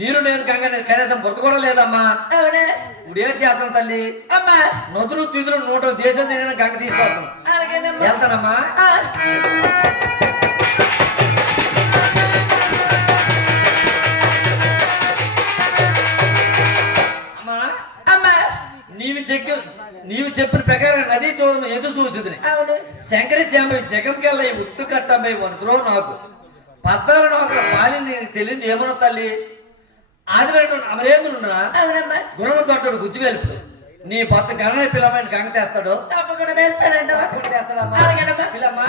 నీరు నేను గంగ కనీసం బురద కూడా లేదమ్మా. ఇప్పుడు ఏం చేస్తాను తల్లి? అమ్మా నదులు తిదులు నూట దేశం తిరిగిన గంగ తీసుకొస్తాను. వెళ్తానమ్మా. అమ్మా అమ్మా నీవు చెప్పిన ప్రకారం నదీ దూరం ఎదురు చూస్తుంది. శంకరి శ్యామ జగంకెళ్ళ ఈ ఉత్తు కట్టమ్మాయి వనుకురో నాకు పద్నాలుగు ఒకరు పాలిని తెలియదు ఏమన్నా తల్లి. ఆదివారం అమరేంద్రుడురా గుణము తోటడు గుజ్జు వెలుపు నీ పచ్చ గణ పిల్లమైన గంగ తెస్తాడు. తప్పకుండా తెస్తాడంట. తెస్తాడమ్మా పిల్లమ్మా.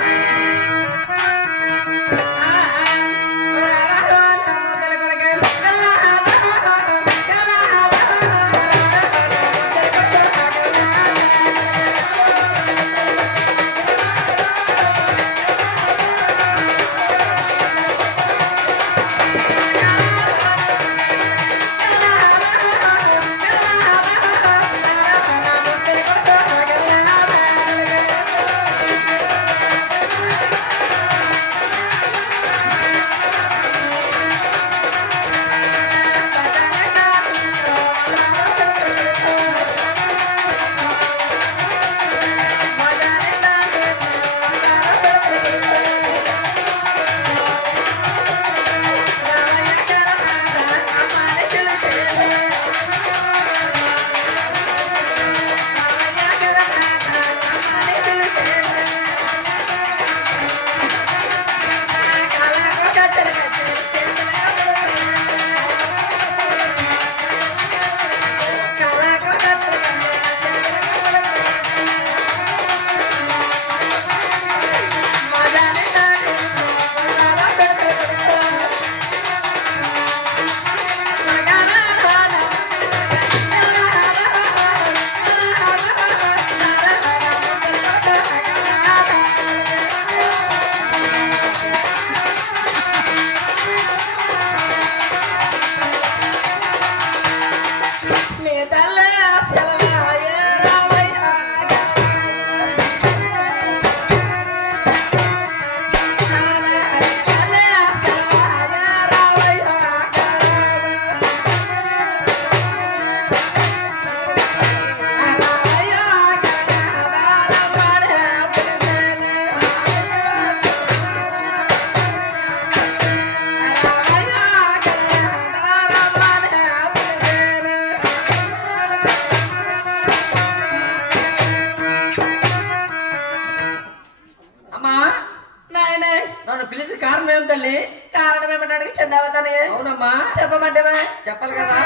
పిలిచి కారణం ఏం తల్లి? కారణం ఏమంటాడు చిన్నవతనే. అవునమ్మా చెప్పమంటే చెప్పాలి కదా.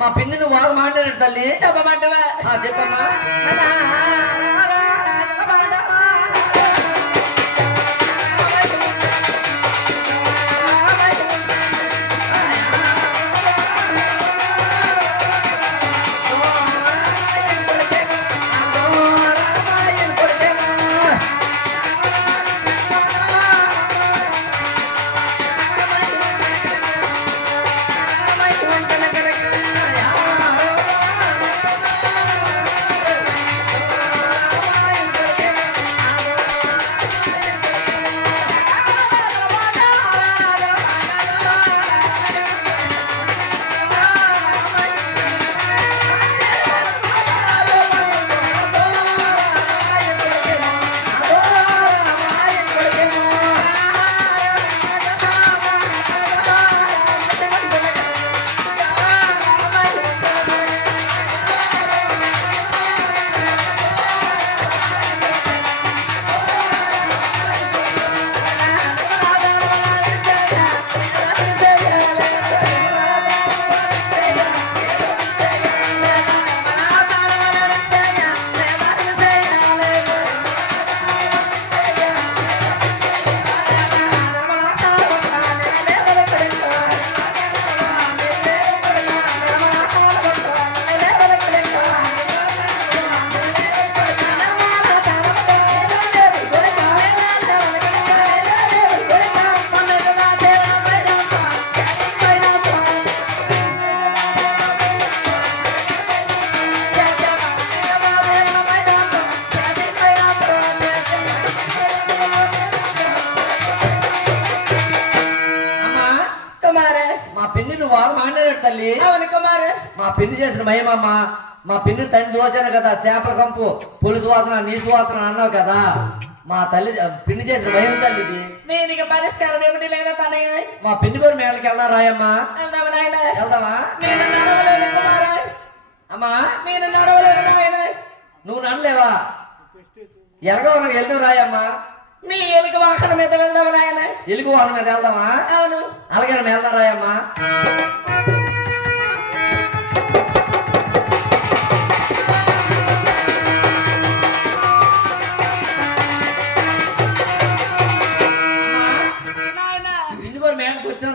మా పిన్ని వాడు మాట్లాడాడు తల్లి. చెప్పమంటవా? చెప్పమ్మా. పిన్ని చేసిన మహిమమ్మ. మా పిన్ని తల్లి దోచాను కదా, చేపల కంపు పులుసు వాసన నీసు వాసన అన్నావు కదా. మా తల్లి పిన్ని చేసిన భయం తల్లి ఇది. దీనికి పరిష్కారం ఏమిటి లేదా తనయ్య? మా పిన్ని గారి మేళకి వెళ్దాం రాయమ్మా. వెళ్దామా నాయన? వెళ్దామా? నేను నడవలేను కుమారా. అమ్మా నేను నడవలేను నాయన. నువ్వు నడలేవా? ఎరగవరకు వెళ్దాం రాయమ్మా. నీ ఎలుక వాహనం మీద వెళ్దామా నాయన? ఎలుగు వాహనం మీద వెళ్దామా? అవును. అలాగే వెళ్దాం రాయమ్మా.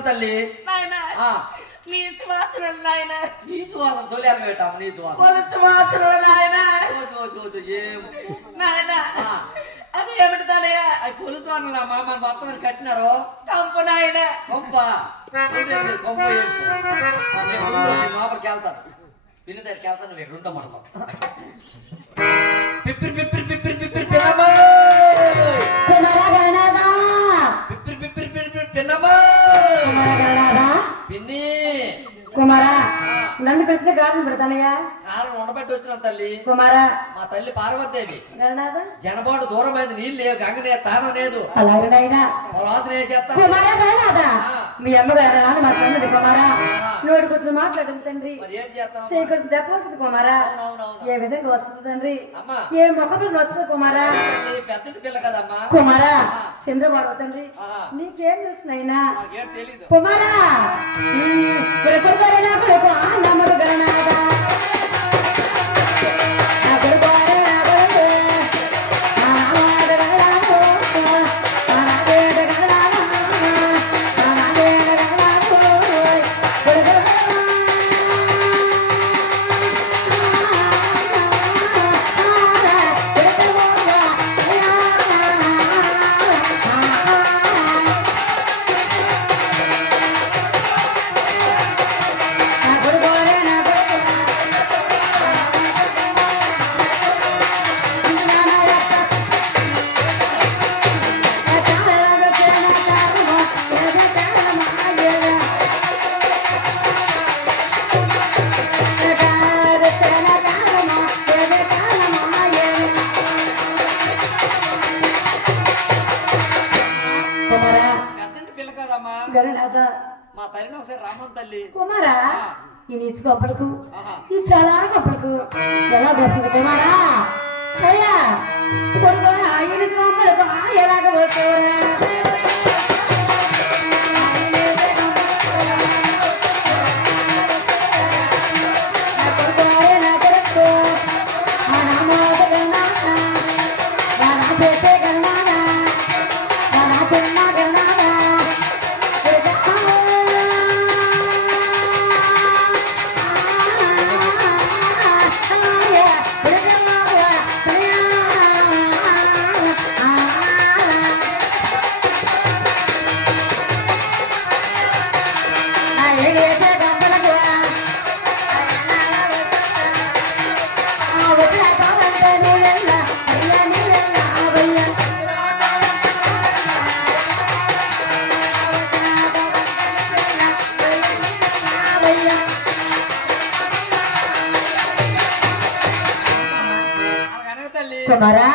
తల్లి నీ సువాసన నాయన. నీ సువాసన తొలియాక పెట్టాము. నీ సువాసన నాయన. నాయన అది ఏమిటి తనయ్య? అది పొలుతోనమ్మా. మన భర్త మరి కట్టినారు కంపు నాయన. కొంప కొంప లోపలికి వెళ్తారు. పిన్ని దగ్గరికి వెళ్తాను. నువ్వు ఇక్కడ ఉంటాం మనం. పిప్పిరి పిప్పిరి పిప్పిరి పిప్పిరి పిన్నమ్మా. పిప్పిరి పిప్పిరి పిప్పిరి పిన్నమ్మా. పిన్ని కుమారా నన్ను పిలిచిన కారణం పెడతానయ్యా. కారణం ఉండబట్టి వచ్చిన తల్లి. కుమారా మా తల్లి పార్వతీదేవి గణనాథ జనబాటు దూరం అయింది. నీళ్ళు లేవు, గంగనే తానం లేదు. అలాగేనైనా వాసన వేసేస్తా. కుమారా గణనాథ మీ అమ్మగారు నాన్న మా తమ్ముడు కుమారా నోటికి వచ్చిన మాట్లాడింది తండ్రి. మరి ఏంటి చేస్తాం? చేయకొచ్చిన దెబ్బ వస్తుంది కుమారా. ఏ విధంగా వస్తుంది తండ్రి? అమ్మా ఏ ముఖంలో వస్తుంది కుమారా? పెద్ద పిల్ల కదమ్మా. కుమారా చంద్రబాబు తండ్రి నీకేం తెలుసు నైనా? నాకేం తెలీదు. కుమారా కొడుకోరేనా కొడుకు నమ్మడు గణనాథ. మా తల్లిని ఒకసారి రామన్ తల్లి. కుమారా ఈ నీచు గొప్పలకు ఈ చాలా గొప్పలకు ఎలా వస్తుంది కుమారా? అయ్యా కొడుకు ఈ నీచు గొప్పలకు ఎలాగ వస్తావురా? కుమారా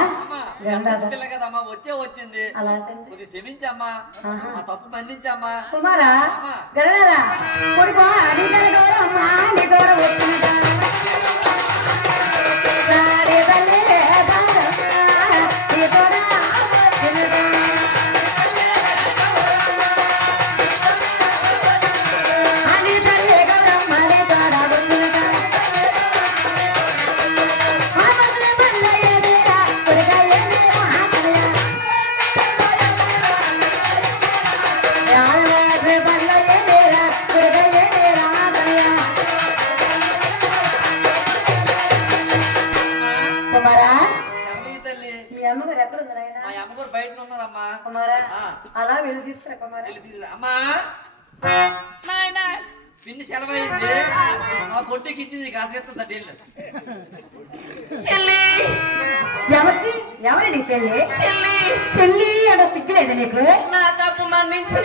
పిల్ల కదమ్మా వచ్చే వచ్చింది. కొద్ది క్షమించమ్మా, మా తప్పు మన్నించమ్మా. కుమారా గణనాథ కొడుకు అడిగిన గౌరవమ్మా నీ గౌరవ వచ్చింది. అలా వెళ్ళి తీసుకురా కుమారా. అమ్మా పిన్ని సెలవైంది. మా పొట్టికి ఇచ్చింది కాసేస్తా డీల్. చెల్లి ఎవరండి చెల్లి? చెల్లి చెల్లి అంటే సిగ్గులేదు నీకు? నా తప్పు మన్నించు.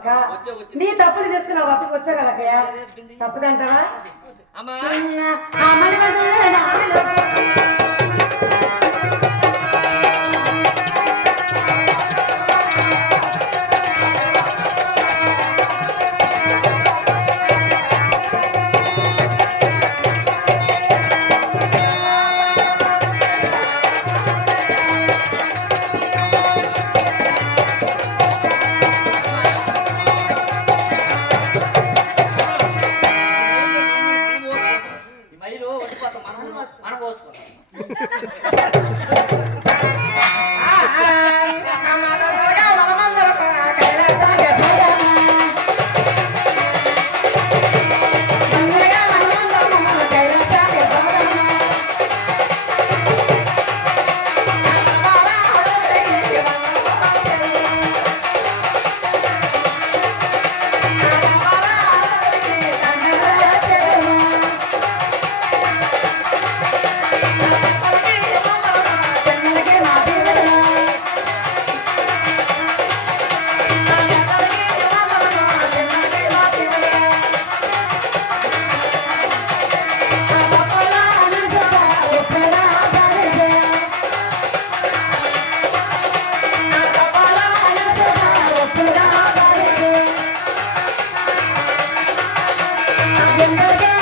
అక్క నీ తప్పులు తీసుకుని బతుకు వచ్చా కదక్కయ్య తప్పదంటావా అమ్మా ఈ మైలు ఒడిపోతాం మనం పోవచ్చు Thank you.